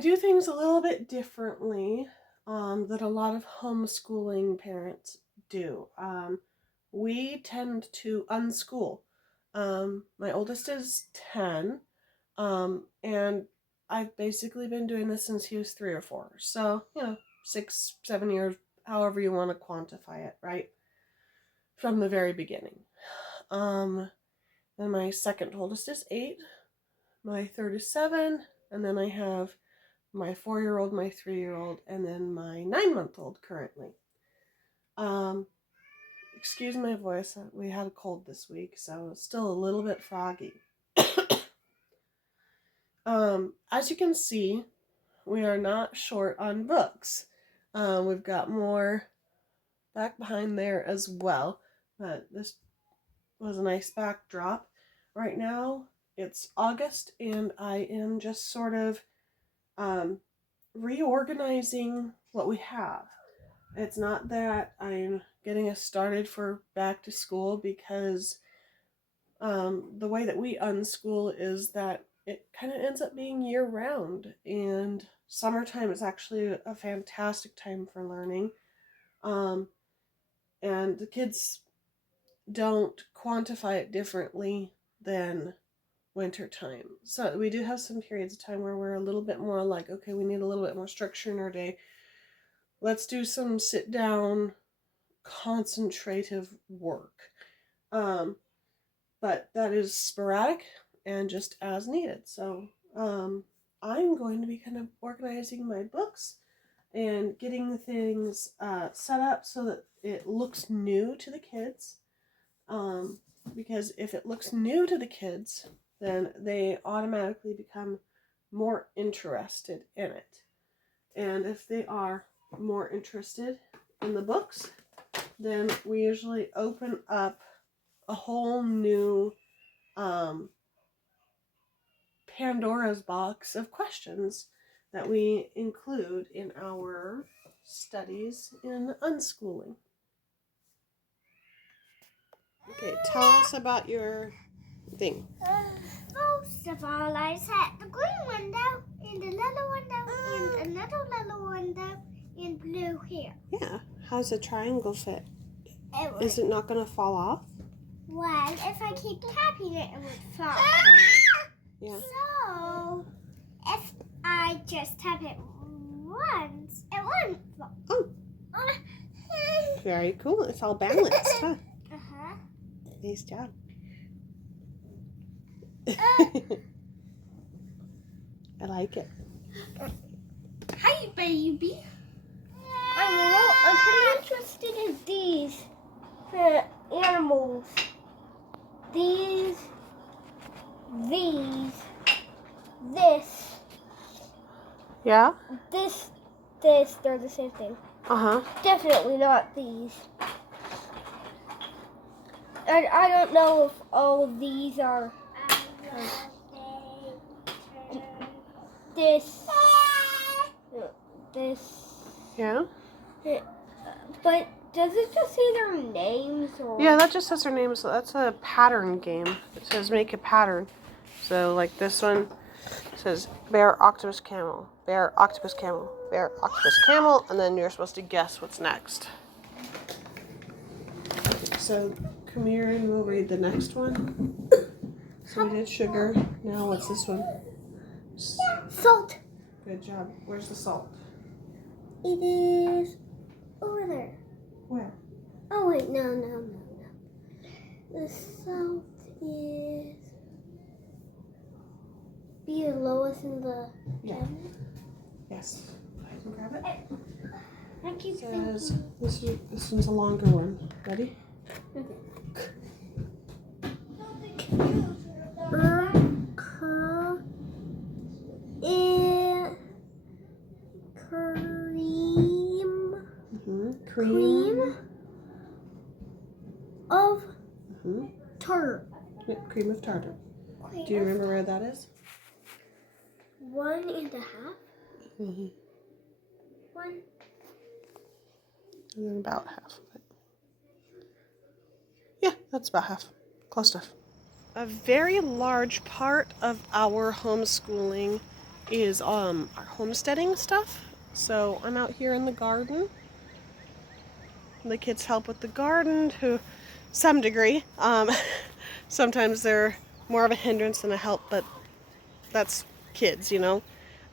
I do things a little bit differently that a lot of homeschooling parents do. We tend to unschool. My oldest is 10, and I've basically been doing this since he was 3 or 4. So, 6, 7 years, however you want to quantify it, right? From the very beginning. Then my second oldest is 8, my third is 7, and then I have my 4-year-old, my 3-year-old, and then my 9-month-old currently. Excuse my voice, we had a cold this week, so it's still a little bit froggy. As you can see, we are not short on books. We've got more back behind there as well, but this was a nice backdrop. Right now, it's August, and I am just sort of reorganizing what we have. It's not that I'm getting us started for back to school, because the way that we unschool is that it kind of ends up being year round, and summertime is actually a fantastic time for learning. And the kids don't quantify it differently than winter time. So we do have some periods of time where we're a little bit more like, okay, we need a little bit more structure in our day. Let's do some sit down, concentrative work. But that is sporadic and just as needed. So I'm going to be kind of organizing my books and getting things set up so that it looks new to the kids. Because if it looks new to the kids, then they automatically become more interested in it. And if they are more interested in the books, then we usually open up a whole new Pandora's box of questions that we include in our studies in unschooling. Okay, tell us about your thing. First of all, I set the green window, and the little window, and another little window, and blue here. Yeah, how's the triangle fit? Is it not going to fall off? Well, if I keep tapping it, it would fall. Yeah. So, if I just tap it once, it won't fall. Oh. Very cool. It's all balanced, huh? Uh-huh. Nice job. I like it. Hi, baby. I'm pretty interested in these animals. These, this. Yeah? This, they're the same thing. Uh-huh. Definitely not these. And I don't know if all of these are this. Yeah? But does it just say their names? Or? Yeah, that just says their names. That's a pattern game. It says make a pattern. So like this one says bear, octopus, camel, bear, octopus, camel, bear, octopus, camel, and then you're supposed to guess what's next. So come here and we'll read the next one. So we did sugar. Now what's this one? Salt. Good job. Where's the salt? It is over there. Where? Oh wait, no. The salt is be the lowest in the cabinet. Yes. I can grab it. I keep Says thinking. this one's a longer one. Ready? Okay. Cream of tartar. Cream of tartar. Do you remember where that is? 1.5. Mm-hmm. 1. And then about half of it. Yeah, that's about half. Close enough. A very large part of our homeschooling is our homesteading stuff. So I'm out here in the garden. The kids help with the garden to some degree. Sometimes they're more of a hindrance than a help, but that's kids, you know.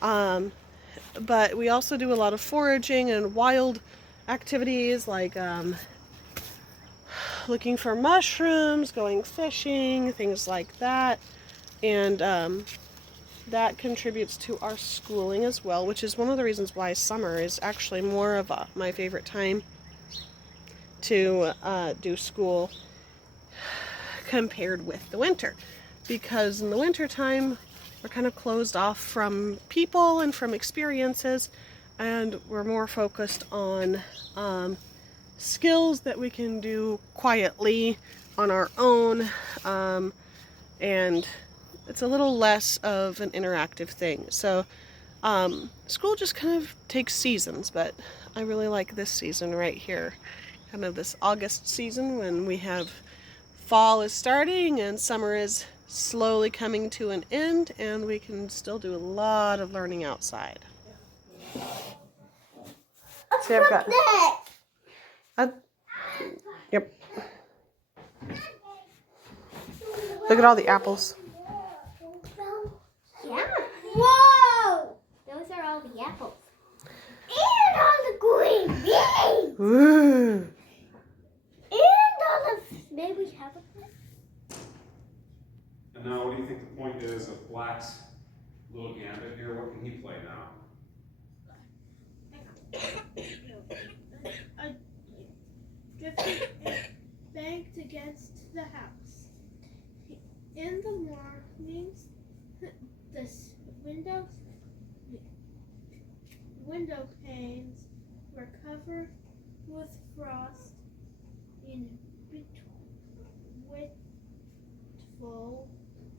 But we also do a lot of foraging and wild activities like looking for mushrooms, going fishing, things like that. And that contributes to our schooling as well, which is one of the reasons why summer is actually more of my favorite time to do school compared with the winter. Because in the winter time, we're kind of closed off from people and from experiences, and we're more focused on skills that we can do quietly on our own, and it's a little less of an interactive thing. So school just kind of takes seasons, but I really like this season right here, kind of this August season when we have fall is starting and summer is slowly coming to an end, and we can still do a lot of learning outside. See, I've got yep. Look at all the apples. Yeah. Whoa! Those are all the apples. And all the green beans. Ooh. And all the... May we have a... And now, what do you think the point is of Black's little gambit here? What can he play now? Drifted and banked against the house. In the mornings, the window panes were covered with frost in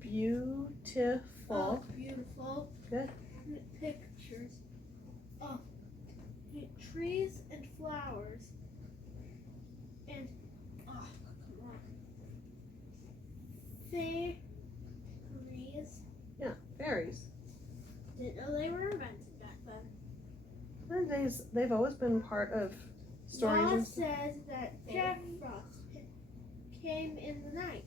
beautiful Good. pictures of trees and flowers and fairies. Yeah, fairies. Didn't know they were invented back then. They've always been part of stories. Law And says that Jack Frost came in the night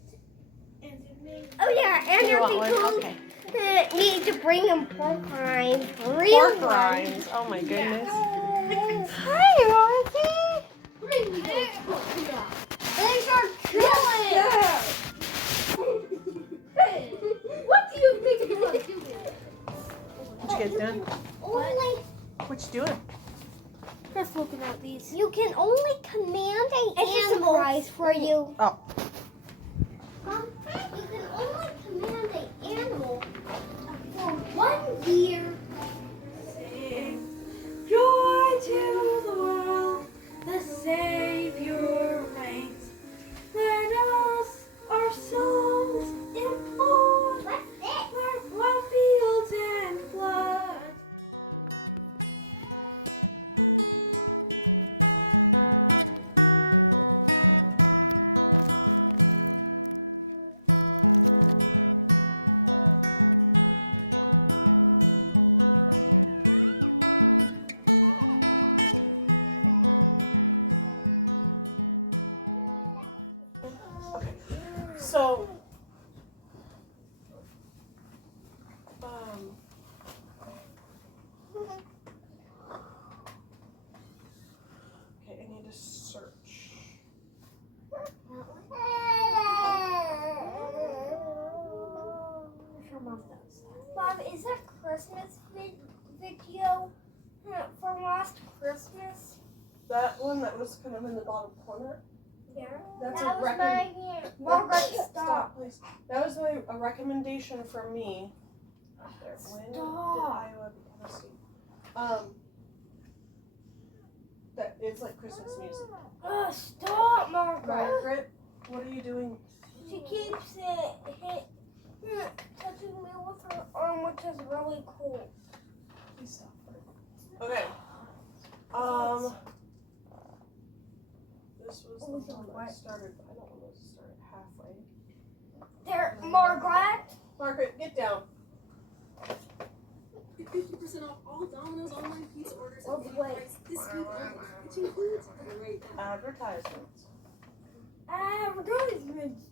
and it made... Oh yeah, and You your want one? people Okay. need to bring them pork rinds. Pork rinds. Oh my goodness. Hi, Rosie. Bring me those pork rinds. These are killing. What do you think you are doing? What you guys doing? Only What you doing? Just looking at these. you can only command an animal for you. Oh. You can only command an animal for 1 year. Sing joy to the world, the Savior reigns. Let us our songs implore, while fields and floods. Okay. So. Okay, I need to search. Bob, is that Christmas video from last Christmas? That one that was kind of in the bottom corner. Yeah. That's that a was my Margaret, stop. Please. That was a recommendation from me. When did Iowa become a state? That it's like Christmas music. Stop, Margaret. Margaret, what are you doing? She keeps touching me with her arm, which is really cool. Please stop. Okay. This was the one that started. I don't want to start halfway. There, Margaret. Margaret, get down. 50% off all Domino's online pizza orders Oh, at one wait. price this week only, which includes great Advertisements. Advertisements.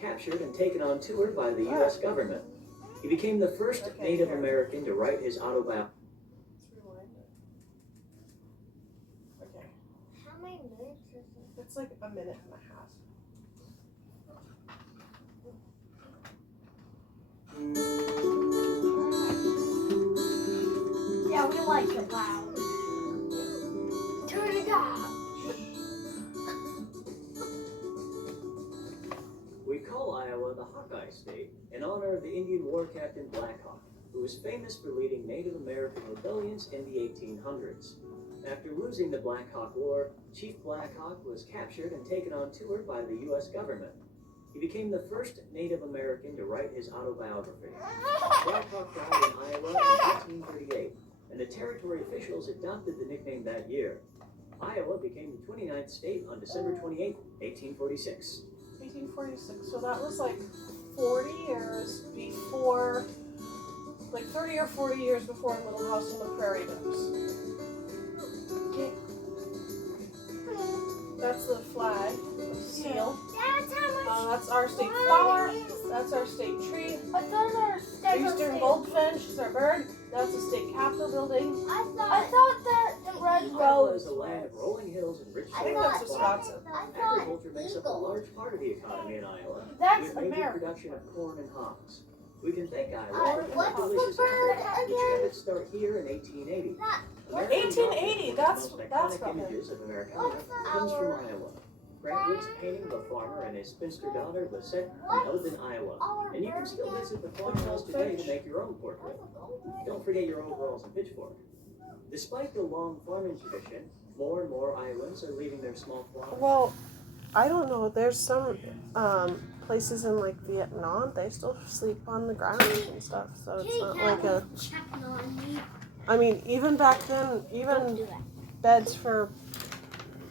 Captured and taken on tour by the U.S. government. He became the first Native American to write his autobiography. Let's rewind it. Okay. How many minutes is it? It's like a minute and a half. Yeah, we like it loud. Turn it up. We call Iowa the Hawkeye State in honor of the Indian war captain Black Hawk, who was famous for leading Native American rebellions in the 1800s. After losing the Black Hawk War, Chief Black Hawk was captured and taken on tour by the U.S. government. He became the first Native American to write his autobiography. Black Hawk died in Iowa in 1838, and the territory officials adopted the nickname that year. Iowa became the 29th state on December 28, 1846. 1846. So that was like 40 years before, like 30 or 40 years before Little House on the Prairie books. Okay. That's the flag, the seal. That's how much. That's our state flower. That's our state tree. I thought our Eastern goldfinch is our bird. That's the state capitol building. I thought that the red Iowa rose is a land of rolling hills and rich I think soil. that's Wisconsin. Agriculture makes up a large part of the economy in Iowa. That's with major America. production of corn and hogs. We can thank Iowa for what's the the delicious bird apple, which again? got its start here in 1880. What's American 1880, that's the most about iconic it. images of Americana What's the comes from hour? Iowa. Frank Wood's painting of a farmer and his spinster daughter was set in Elden, Iowa. our And you can bird still again? visit the farmhouse today to make your own portrait. Don't forget your overalls and pitchfork. Despite the long farming tradition, more and more Iowans are leaving their small farms. Well, I don't know. There's some places in like Vietnam, they still sleep on the ground and stuff. So it's not like a. Checking on me. I mean, even back then, even Do that. beds for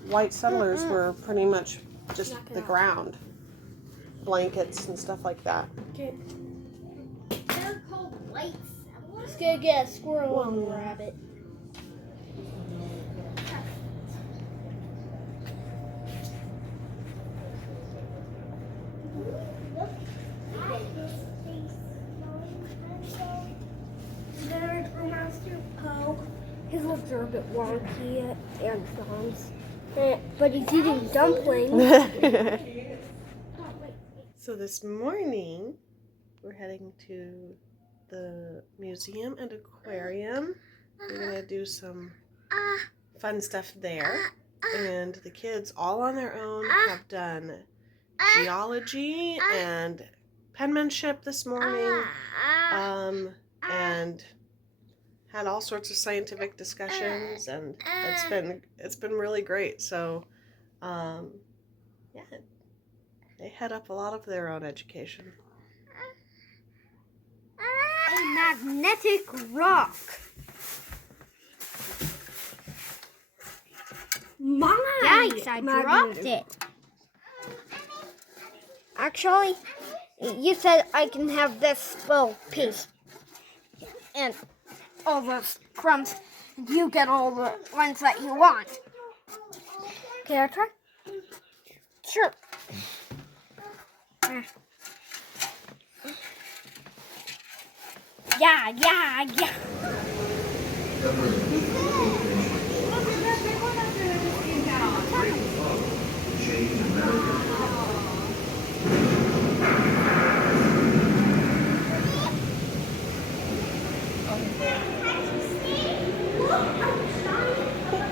white settlers were pretty much just Knock it the out. ground, blankets and stuff like that. Okay. They're called white settlers. Let's go get a squirrel and a rabbit. His lips are a bit wonky and thumbs, but he's eating dumplings. So this morning, we're heading to the museum and aquarium. We're gonna do some fun stuff there. And the kids, all on their own, have done geology and penmanship this morning, and had all sorts of scientific discussions, and it's been really great. So, yeah, they head up a lot of their own education. A magnetic rock. Yikes, I dropped it. Actually, you said I can have this little piece and all those crumbs. You get all the ones that you want. Okay, I'll try. Sure. Yeah.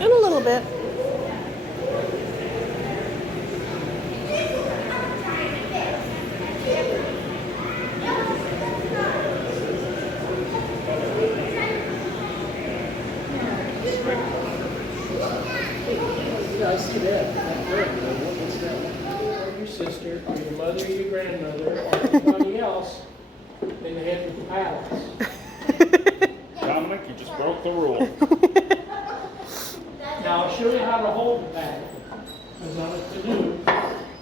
In a little bit. Yeah, I see that. What's that? Your sister, or your mother, or your grandmother, or anybody else, then they have the paddles. Dominic, you just broke the rule. Now I'll show you how to hold the paddle. There's nothing to do.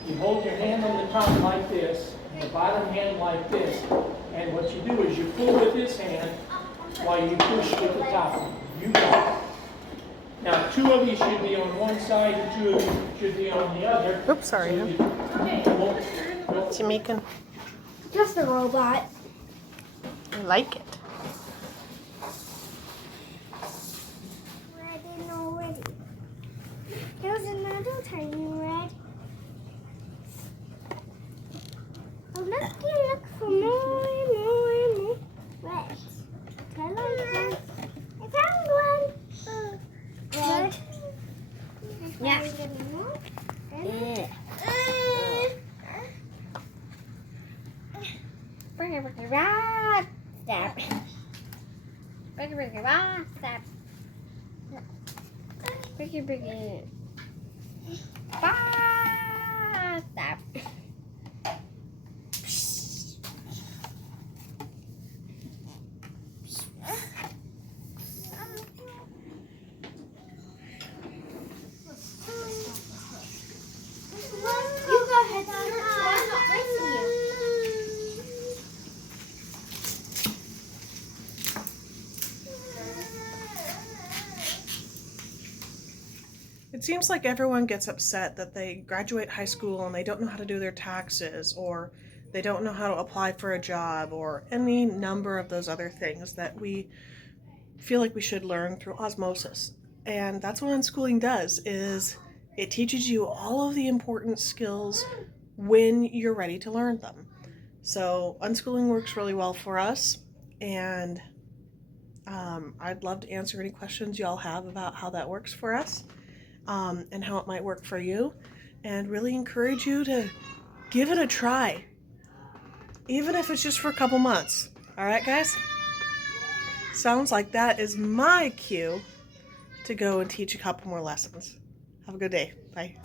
You hold your hand on the top like this, and the bottom hand like this. And what you do is you pull with this hand, while you push with the top one. You got it. Now, 2 of you should be on one side and 2 of you should be on the other. Oops, sorry. So you won't- What's he making? Just a robot. I like it. Red and already. There's another tiny red. Oh, look for more reds. I like one. I found one. Red. Yeah. Yeah. Step. Step. Step. You go ahead, sir. I'm not racing you. It seems like everyone gets upset that they graduate high school and they don't know how to do their taxes, or they don't know how to apply for a job, or any number of those other things that we feel like we should learn through osmosis. And that's what unschooling does, is it teaches you all of the important skills when you're ready to learn them. So unschooling works really well for us, and I'd love to answer any questions y'all have about how that works for us. And how it might work for you, and really encourage you to give it a try, even if it's just for a couple months. All right, guys? Sounds like that is my cue to go and teach a couple more lessons. Have a good day. Bye.